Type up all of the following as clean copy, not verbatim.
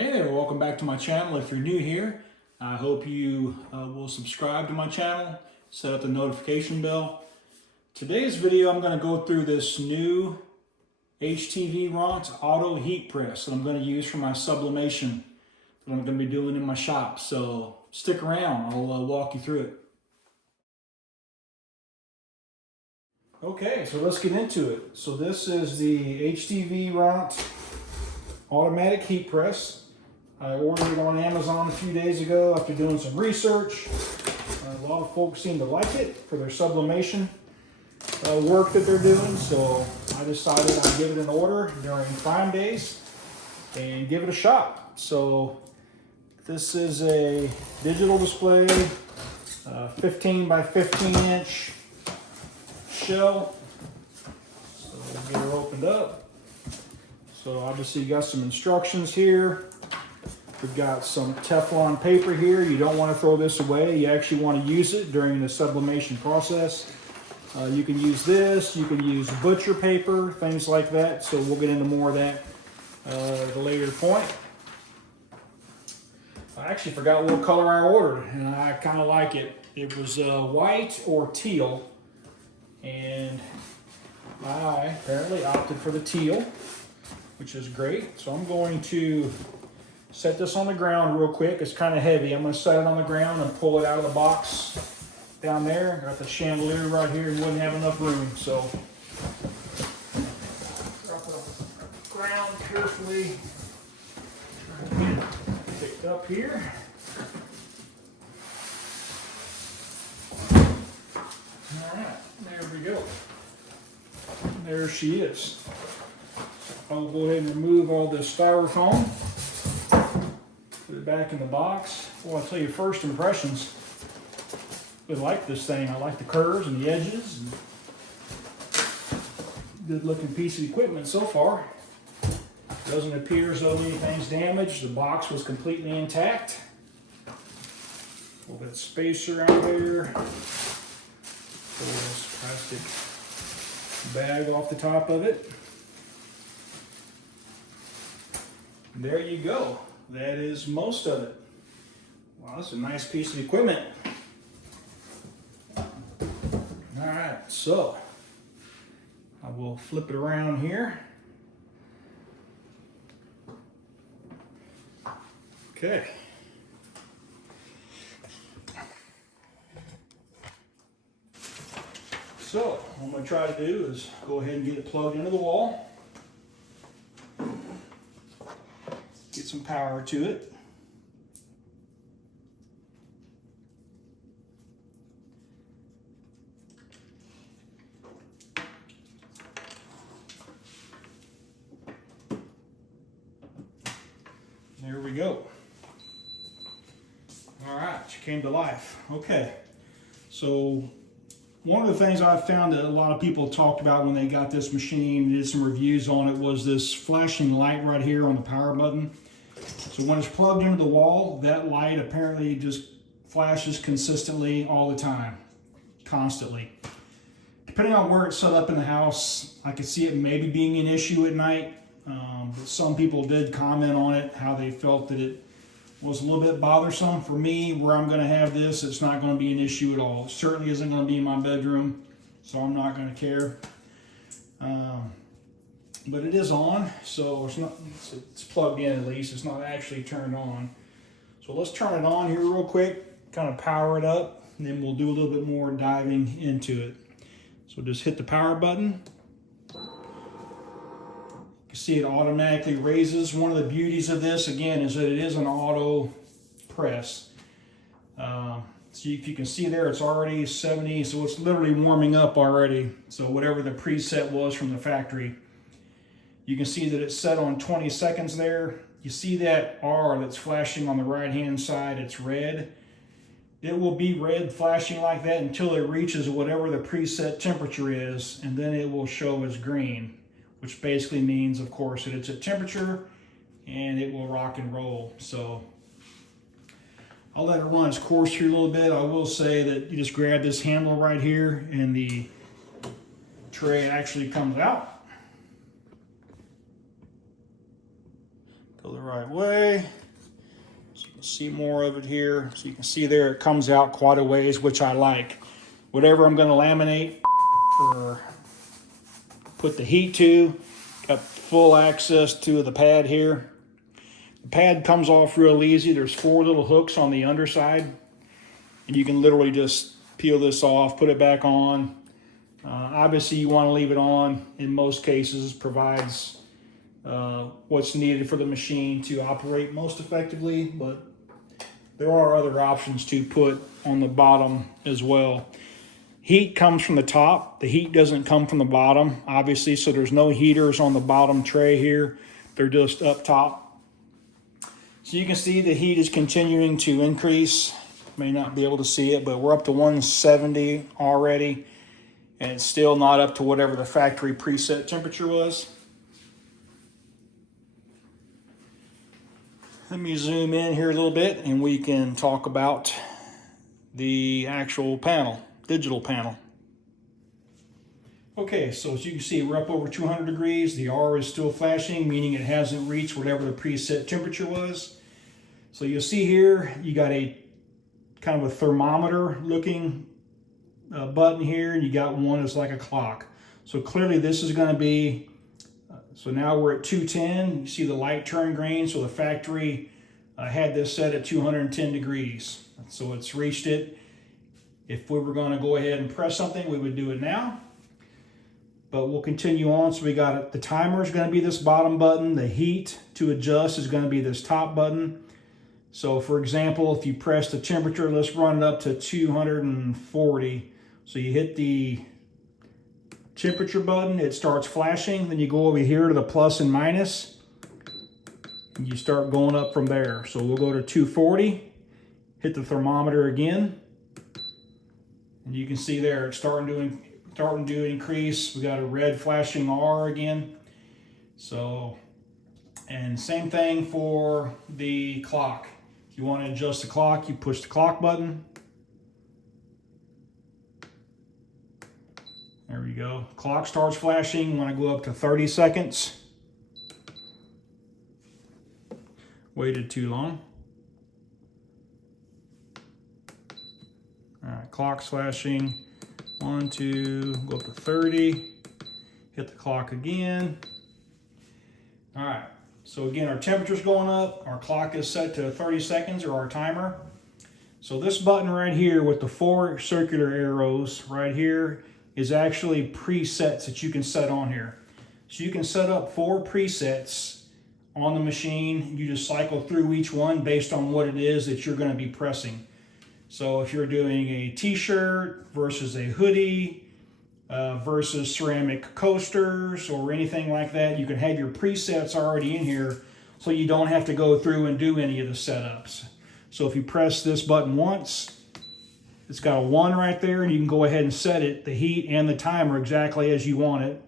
Hey there, welcome back to my channel. If you're new here, I hope you will subscribe to my channel, set up the notification bell. Today's video, I'm going to go through this new HTVRont auto heat press that I'm going to use for my sublimation that I'm going to be doing in my shop. So stick around, I'll walk you through it. Okay, so let's get into it. So this is the HTVRont automatic heat press. I ordered it on Amazon a few days ago after doing some research. A lot of folks seem to like it for their sublimation work that they're doing, so I decided I'd give it an order during Prime Days and give it a shot. So this is a digital display, 15 by 15 inch shell. So we'll get her opened up. So obviously you got some instructions here. We've got some Teflon paper here. You don't want to throw this away. You actually want to use it during the sublimation process. You can use this, you can use butcher paper, things like that. So we'll get into more of that at a later point. I actually forgot what color I ordered, and I kind of like it. It was white or teal, and I apparently opted for the teal, which is great. So I'm going to set this on the ground real quick. It's kind of heavy. I'm going to set it on the ground and pull it out of the box down there. Got the chandelier right here and wouldn't have enough room. So drop it on the ground carefully. Try to get it picked up here. All right, there we go. There she is. I'll go ahead and remove all this styrofoam. Put it back in the box. Well, I'll tell you, first impressions, I like this thing. I like the curves and the edges. And good looking piece of equipment so far. Doesn't appear as though anything's damaged. The box was completely intact. Pull that spacer out there. Pull this plastic bag off the top of it. There you go. That is most of it. Wow, that's a nice piece of equipment. All right, so I will flip it around here. Okay. So what I'm going to try to do is go ahead and get it plugged into the wall. Get some power to it. There we go. All right, she came to life. Okay, so one of the things I've found that a lot of people talked about when they got this machine, did some reviews on it, was this flashing light right here on the power button. So when it's plugged into the wall, that light apparently just flashes consistently all the time, constantly. Depending on where it's set up in the house, I could see it maybe being an issue at night. But some people did comment on it, how they felt that it was a little bit bothersome. For me, where I'm going to have this, it's not going to be an issue at all. It certainly isn't going to be in my bedroom, so I'm not going to care. But it is on, so it's plugged in at least. It's not actually turned on. So let's turn it on here real quick, kind of power it up, and then we'll do a little bit more diving into it. So just hit the power button. You can see it automatically raises. One of the beauties of this, again, is that it is an auto press. So if you can see there, it's already 70, so it's literally warming up already. So whatever the preset was from the factory. You can see that it's set on 20 seconds there. You see that R that's flashing on the right-hand side, it's red. It will be red flashing like that until it reaches whatever the preset temperature is, and then it will show as green, which basically means, of course, that it's at temperature and it will rock and roll. So I'll let it run its course here a little bit. I will say that you just grab this handle right here and the tray actually comes out. Go the right way. So you can see more of it here. So you can see there it comes out quite a ways, which I like. Whatever I'm going to laminate or put the heat to, got full access to the pad here. The pad comes off real easy. There's 4 little hooks on the underside, and you can literally just peel this off, put it back on. Obviously, you want to leave it on in most cases. Provides what's needed for the machine to operate most effectively, but there are other options to put on the bottom as well. Heat comes from the top. The heat doesn't come from the bottom, obviously, so there's no heaters on the bottom tray here. They're just up top. So you can see the heat is continuing to increase. May not be able to see it, but we're up to 170 already, and it's still not up to whatever the factory preset temperature was. Let me zoom in here a little bit and we can talk about the actual panel, digital panel. Okay, so as you can see, we're up over 200 degrees. The R is still flashing, meaning it hasn't reached whatever the preset temperature was. So you'll see here, you got a kind of a thermometer looking button here, and you got one that's like a clock. So clearly this is going to be, so now we're at 210. You see the light turn green, so the factory had this set at 210 degrees. So it's reached it. If we were going to go ahead and press something, we would do it now. But we'll continue on. So we got it. The timer is going to be this bottom button. The heat to adjust is going to be this top button. So for example, if you press the temperature, let's run it up to 240. So you hit the temperature button, it starts flashing. Then you go over here to the plus and minus, and you start going up from there. So we'll go to 240, hit the thermometer again, and you can see there it's starting to increase. We got a red flashing R again. So, and same thing for the clock. If you want to adjust the clock, you push the clock button. There we go. Clock starts flashing when I go up to 30 seconds. Waited too long. All right, clock's flashing. 1, 2, go up to 30. Hit the clock again. All right, so again, our temperature's going up. Our clock is set to 30 seconds, or our timer. So this button right here with the 4 circular arrows right here is actually presets that you can set on here. So you can set up 4 presets on the machine. You just cycle through each one based on what it is that you're going to be pressing. So if you're doing a t-shirt versus a hoodie versus ceramic coasters or anything like that, you can have your presets already in here so you don't have to go through and do any of the setups. So if you press this button once, it's got a 1 right there, and you can go ahead and set it, the heat and the timer, exactly as you want it.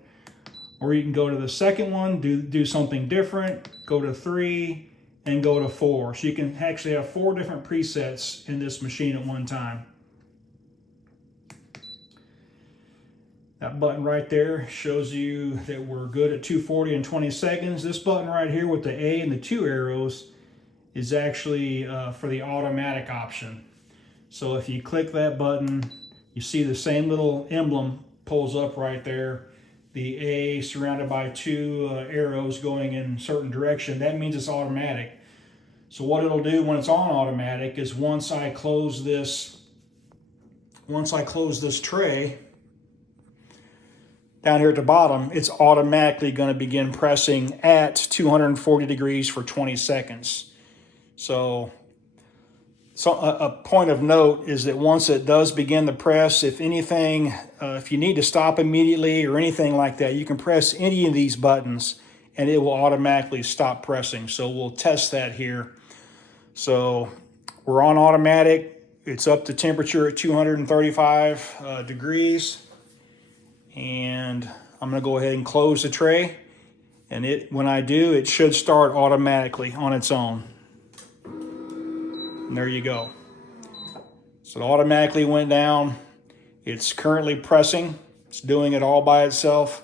Or you can go to the second one, do something different, go to 3, and go to 4. So you can actually have 4 different presets in this machine at one time. That button right there shows you that we're good at 240 and 20 seconds. This button right here with the A and the 2 arrows is actually for the automatic option. So if you click that button, you see the same little emblem pulls up right there. The A surrounded by 2 arrows going in a certain direction. That means it's automatic. So what it'll do when it's on automatic is once I close this tray down here at the bottom, it's automatically going to begin pressing at 240 degrees for 20 seconds. So a point of note is that once it does begin the press, if anything, if you need to stop immediately or anything like that, you can press any of these buttons and it will automatically stop pressing. So we'll test that here. So we're on automatic. It's up to temperature at 235 degrees. And I'm going to go ahead and close the tray. And when I do, it should start automatically on its own. And there you go. So it automatically went down. It's currently pressing. It's doing it all by itself.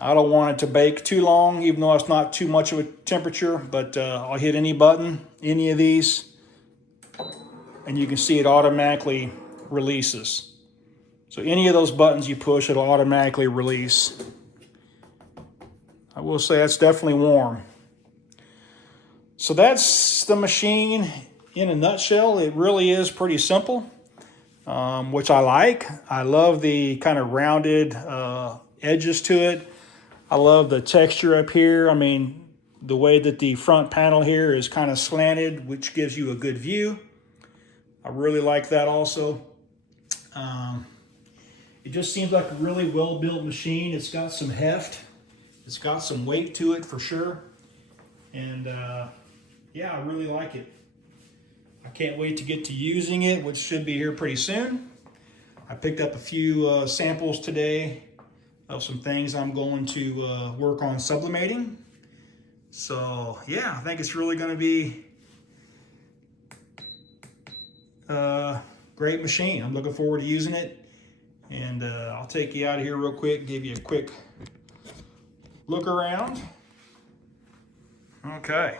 I don't want it to bake too long, even though it's not too much of a temperature, but I'll hit any button, any of these, and you can see it automatically releases. So any of those buttons you push, it'll automatically release. I will say that's definitely warm. So that's the machine in a nutshell. It really is pretty simple, which I like. I love the kind of rounded edges to it. I love the texture up here. I mean, the way that the front panel here is kind of slanted, which gives you a good view. I really like that also. It just seems like a really well-built machine. It's got some heft. It's got some weight to it for sure. And yeah, I really like it. I can't wait to get to using it, which should be here pretty soon. I picked up a few samples today of some things I'm going to work on sublimating. So yeah, I think it's really going to be a great machine. I'm looking forward to using it. And I'll take you out of here real quick, give you a quick look around. Okay.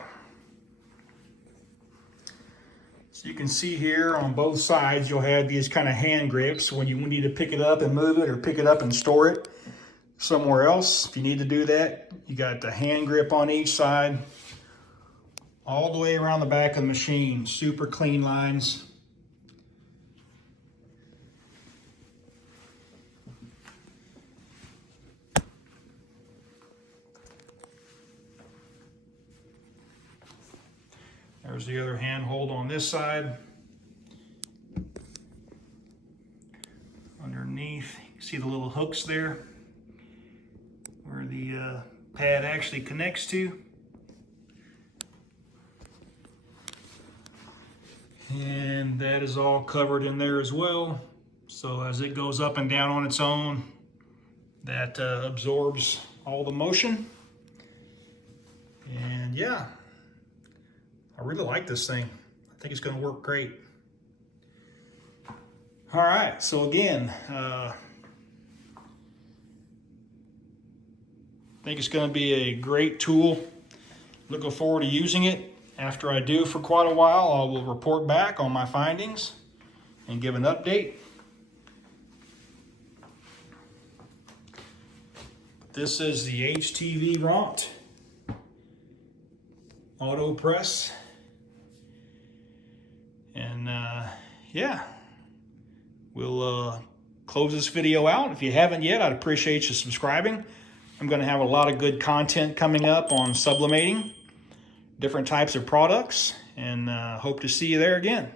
So you can see here on both sides, you'll have these kind of hand grips when you need to pick it up and move it, or pick it up and store it somewhere else. If you need to do that, you got the hand grip on each side, all the way around the back of the machine. Super clean lines. There's the other handhold on this side. Underneath, you can see the little hooks there where the pad actually connects to. And that is all covered in there as well. So as it goes up and down on its own, that absorbs all the motion. And yeah, I really like this thing. I think it's going to work great. All right, so again, I think it's going to be a great tool. Looking forward to using it. After I do for quite a while, I will report back on my findings and give an update. This is the HTVRont auto press. And yeah, we'll close this video out. If you haven't yet, I'd appreciate you subscribing. I'm going to have a lot of good content coming up on sublimating different types of products, and hope to see you there again.